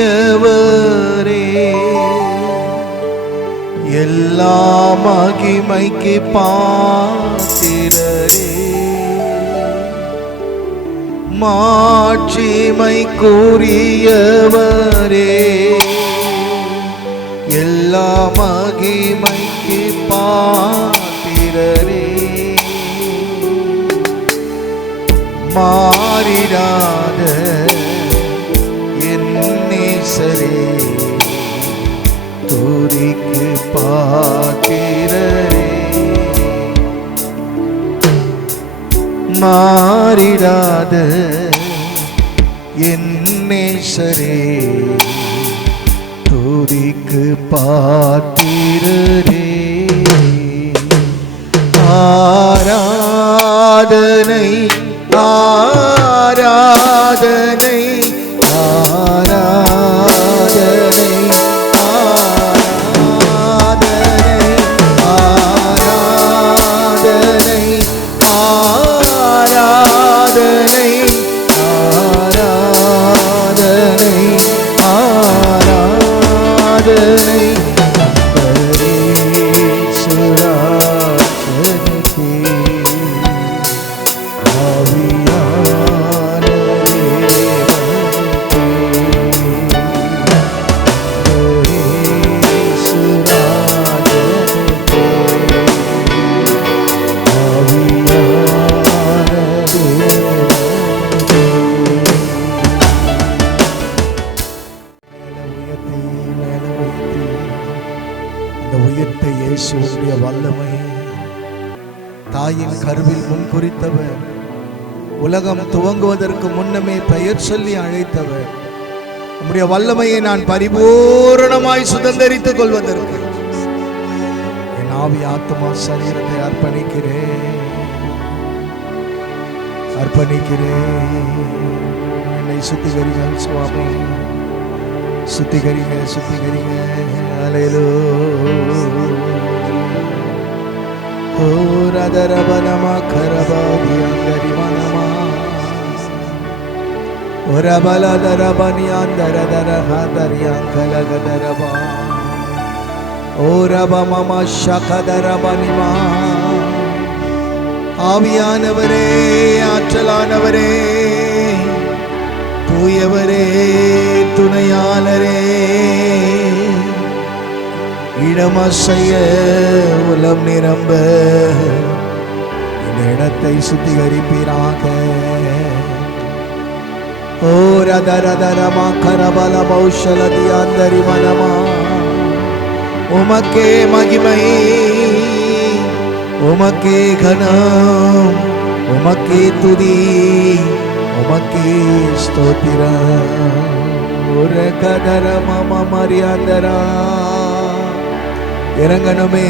மாட்சிமைக்குரியவரே, எல்லா மகிமைக்கு பாத்திரரே. மாட்சிமைக்குரியவரே, எல்லா மகிமைக்கு பாத்திரரே. மாறிடாத என் நேசரே, துதிக்கு பாத்திரரே. மாறிடாத என் நேசரே, துதிக்கு பாத்திரரே. ஆராதனை ஆராதனை ஆராதனை ஆராதனை ஆராதனை ஆராதனை ஆராதனை ஆராதனை வல்லமை. தாயின் கருவில் முன்குறித்தவர், உலகம் துவங்குவதற்கு முன்னமே பெயர் சொல்லி அழைத்தவர். உம்முடைய வல்லமையை நான் பரிபூரணமாய் சுதந்தரித்துக் கொள்வதற்கு என் ஆவி ஆத்மா சரீரத்தை அர்ப்பணிக்கிறேன். என்னை சுத்திகரிங்கள் சுவாமி, சுத்திகரிங்க சுத்திகரிங்க. அல்லேலூயா. ஓ ரதரபனமா கரபாதியந்தரிமனமா ஒரபலதரபனியாந்தரதரஹதரியாங்கலகதரபா ஓரபமமா ஷகதரபனிமா. ஆவியானவரே, ஆற்றலானவரே, தூயவரே, துணையாளரே, இடமசைய உலம் நிரம்ப இந்த இடத்தை சுத்திகரிப்பீராக. ஓ ரதரதரமா கரபல பௌஷலதியாந்தரி மனமா. உமக்கே மகிமை, உமக்கே கனம், உமக்கே துதி, உமக்கே ஸ்தோத்திரம். ஒரு கதரமம மரியாதரா. இறங்கணுமே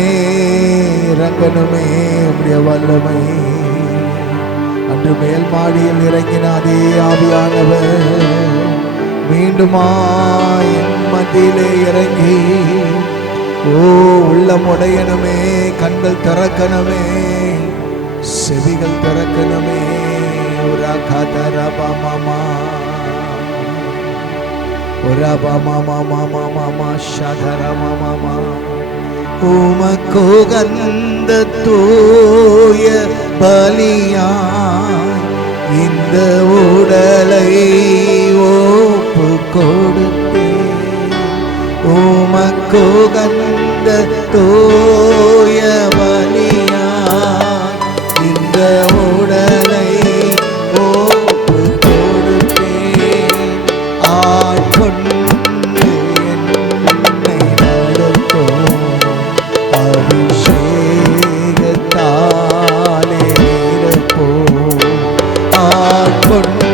இறங்கணுமே உம்முடைய வல்லமை. அன்று மேல் மாடியில் இறங்கின அதே ஆவியானவர் மீண்டுமா என் மத்தியிலே இறங்கி, ஓ உள்ளமுடையணுமே, கண்கள் திறக்கணுமே, செவிகள் திறக்கணுமே. ஒரு கதரபா மாமா ஒரு மாமா மாமா மாமா ஷதரமா மாமா. உமக்குகந்த தூய பலியாய் இந்த உடலை ஒப்பு கொடுத்தேன். உமக்குகந்த தூய பலியாய் இந்த உடலை ஒப்பு கொடுத்தேன். ஆட்கொண்டு அபிஷேகத்தாலே நிரப்போ. ஆட்கொண்டு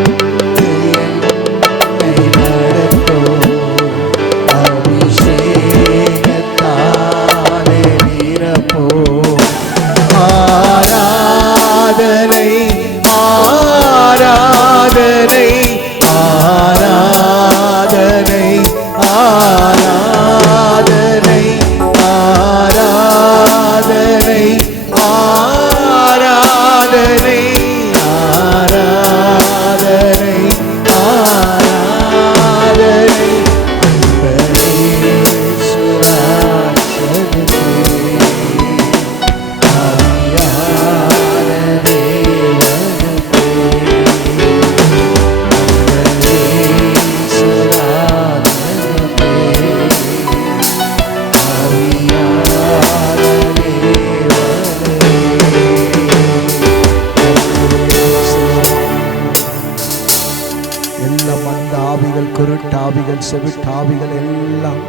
ஆவிகள், குருட்டாவிகள், செவிட்டாவிகள் எல்லாம்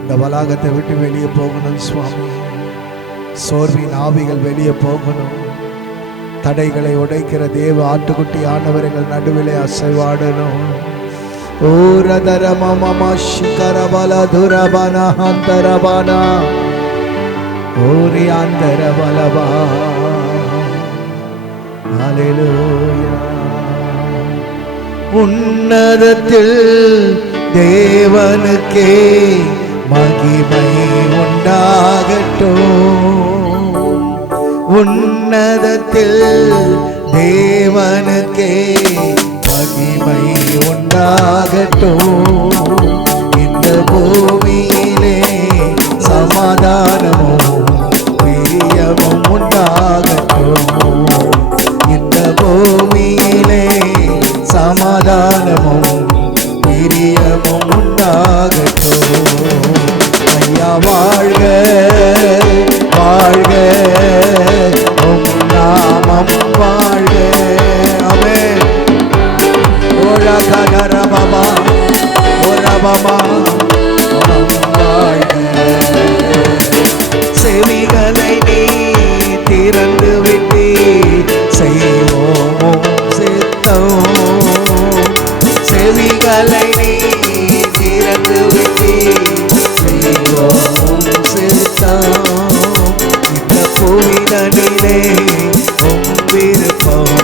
இந்த வளாகத்தை விட்டு வெளியே போகணும் சுவாமி. சோர்வின் ஆவிகள் வெளியே போகணும். தடைகளை உடைக்கிற தேவ ஆட்டுக்குட்டி ஆண்டவர்கள் நடுவிலே அசைவாடணும். ஓ ரதரமம சிகரபல துரபன அந்தரபன ஓரி அந்தரபலபா. ஹல்லேலூயா. உன்னதத்தில் தேவனுக்கே மகிமை உண்டாகட்டும். உன்னதத்தில் தேவனுக்கே மகிமை உண்டாகட்டும். இந்த பூமியிலே சமாதானமும் பிரியமும் உண்டாகட்டும். இந்த பூமியிலே சமாதானமும் பிரியமும் உண்டாகட்டும். ஐயா வாழ்க வாழ்க, உம் நாமம் வாழ்க. ஆமென். ஓரா கதரா பாபா ஓரா பாபா வாழ்க. செவிகளை நீ திறந்து விட்டு செய்வோம் சித்தம். செவிகளை நீ திறந்து விட்டு செய்வோம் சித்தம். இந்த புவிதனிலே உம் விருப்பம்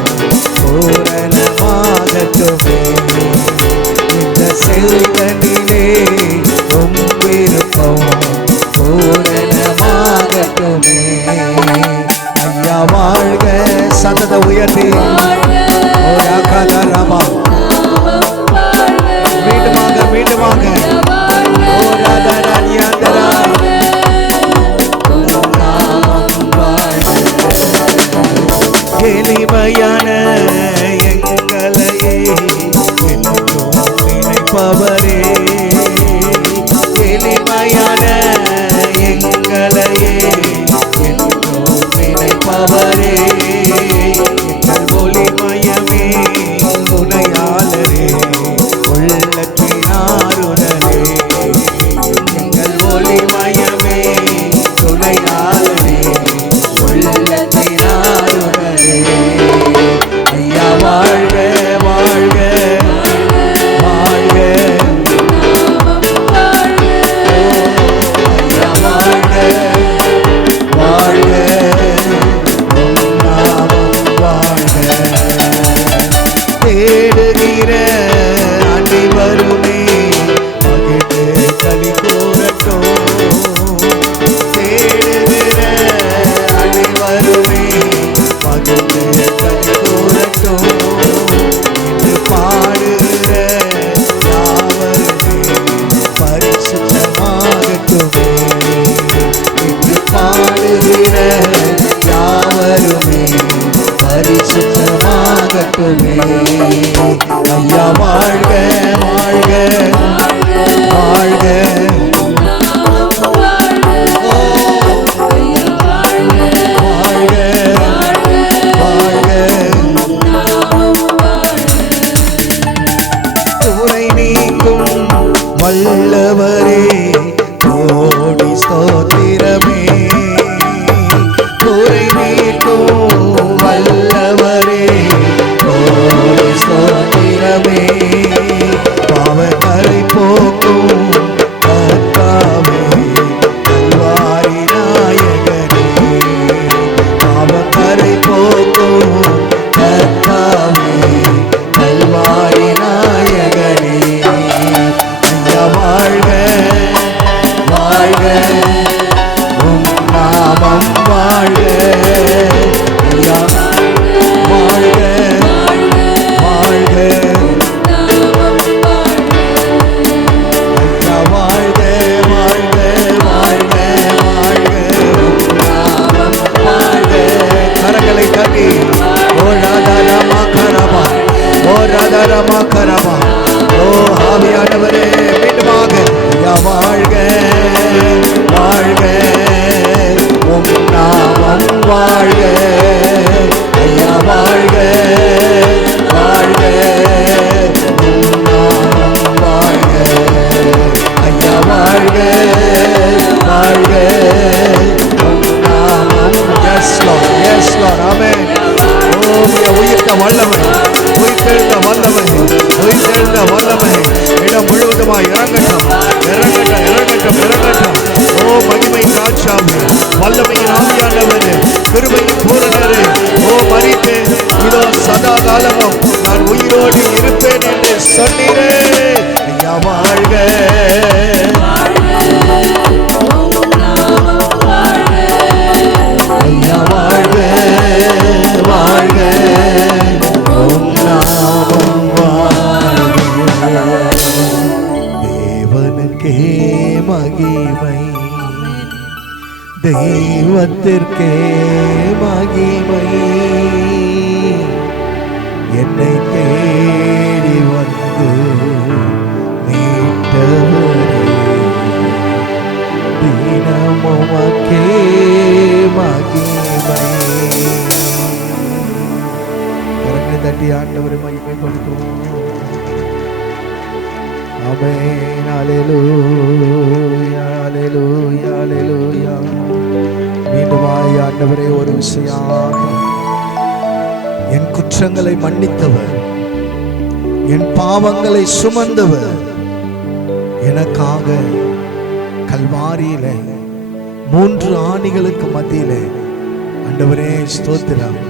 பூரணமாகட்டுமே. இந்த செவிதனிலே உம் விருப்பம் பூரணமாகட்டுமே. ஐயா வாழ்க. சந்தத உயர்த்தி மீண்டுமாக மீண்டுமாக எளிமையான எங்களையே என்றும் நினைப்பவரே. எளிமையான எங்களையே என்றும் நினைப்பவரே. எங்கள் ஒளிமயமே துணையாளரே, உள்ளத்தினாருடனே. எங்கள் ஒளிமயமே துணையாளரே, உள்ளத்தினாருடனே. ஐயா வாழ்க வாழ்க வாழ்க. ஐயா வாழ்க வாழ்க, உம் நாமம் வாழ்க. தேடுகிற அனைவருமே மகிழ்ந்து களி கூறட்டும். தேடுகிற அனைவருமே மகிழ்ந்து களி கூறட்டும். என்று பாடுகிற யாவருமே பரிசுத்தமாகட்டுமே. என்று பாடுகிற யாவருமே பரிசுத்தமாகட்டுமே. ஐயா வாழ்க வாழ்க வாழ்க. வல்லவரே கோடி ஸ்தோத்திரமே. குறை நீக்கும் வல்லவரே கோடி ஸ்தோத்திரமே. பாவங்களை போக்கும் கர்த்தாவே, கல்வாரி நாயகனே. பாவங்களை போக்கும் கர்த்தாவே, கல்வாரி நாயகனே. வாழ்க வாழ்க, உம் நாமம் வாழ்க. ஐயா வாழ்க வாழ்க. ஐயா வாழ்க வாழ்க வாழ்க வாழ்க, உம் நாமம் வாழ்க. கரங்களை தட்டி ஓ ராதா ராமா கரமா, ஓ ராதா ராமா கரமா. ஓ ஆவியானவரே மீண்டுமாக ஐயா வாழ்க வாழ்க, உம் நாமம் வாழ்க. ஐயா வாழ்க வாழ்க, உம் நாமம் வல்லமும் நான் உயிரோடு இருப்பேன் என்று சொன்னீரே. ஐயா வாழ்க, ஐயா வாழ்க, வாழ்க, உம் நாமம் வாழ்க. தேவனுக்கே மகிமை, தெய்வத்திற்கே மகிமை. என்னை தேடி வந்து மீட்டவரே, தினமுமக்கே மகிமை. கரங்களை தட்டி ஆண்டவரை மகிமைப்படுத்துவோம். ஆமென். அல்லேலூயா, அல்லேலூயா, அல்லேலூயா. மீண்டுமாய் ஆண்டவரே, ஒரு விஷயம், என் குற்றங்களை மன்னித்தவர், என் பாவங்களை சுமந்தவர், எனக்காக கல்வாரியிலே 3 ஆணிகளுக்கு மத்தியிலே ஆண்டவரே ஸ்தோத்திரம்,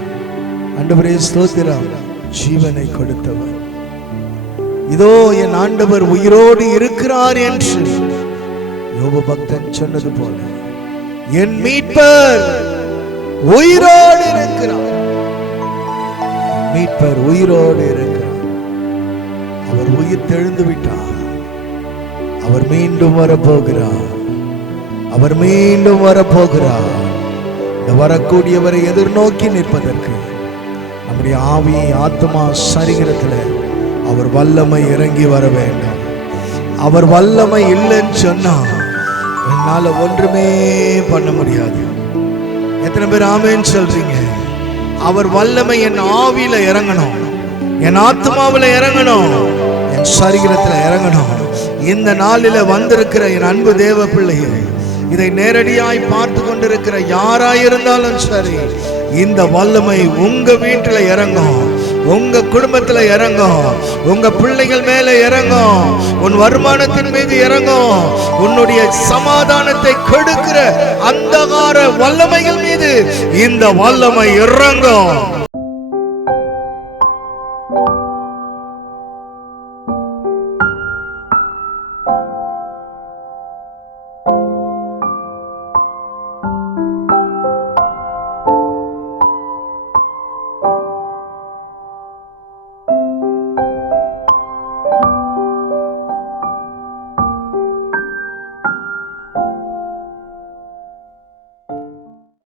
ஆண்டவரே ஸ்தோத்திரம், ஜீவனை கொடுத்தவர். இதோ என் ஆண்டவர் உயிரோடு இருக்கிறார் என்று யோபு பக்தன் சொன்னது போல என் மீட்பர் உயிரோடு இருக்கிறார். மீட்பர் உயிரோடு இருக்கிறார். அவர் உயிர் தெழுந்து விட்டார். அவர் மீண்டும் வரப்போகிறார். அவர் மீண்டும் வரப்போகிறார். வரக்கூடியவரை எதிர்நோக்கி நிற்பதற்கு நம்முடைய ஆவி, ஆத்மா, சரீரத்தில் அவர் வல்லமை இறங்கி வர வேண்டும். அவர் வல்லமை இல்லைன்னு சொன்னா என்னால ஒன்றுமே பண்ண முடியாது. எத்தனை பேர் ஆமென்னு சொல்றீங்க? அவர் வல்லமை என் ஆவியில இறங்கணும், என் ஆத்மாவில இறங்கணும், என் சரீரத்தில் இறங்கணும். இந்த நாளில வந்திருக்கிற என் அன்பு தேவ பிள்ளைகள், இதை நேரடியாய் பார்த்து கொண்டிருக்கிற யாராயிருந்தாலும் சரி, இந்த வல்லமை உங்க வீட்டில் இறங்கும், உங்க குடும்பத்துல இறங்கும், உங்க பிள்ளைகள் மேல இறங்கும், உன் வருமானத்தின் மீது இறங்கும், உன்னுடைய சமாதானத்தை கெடுக்கிற அந்தகார வல்லமைகள் மீது இந்த வல்லமை இறங்கும்.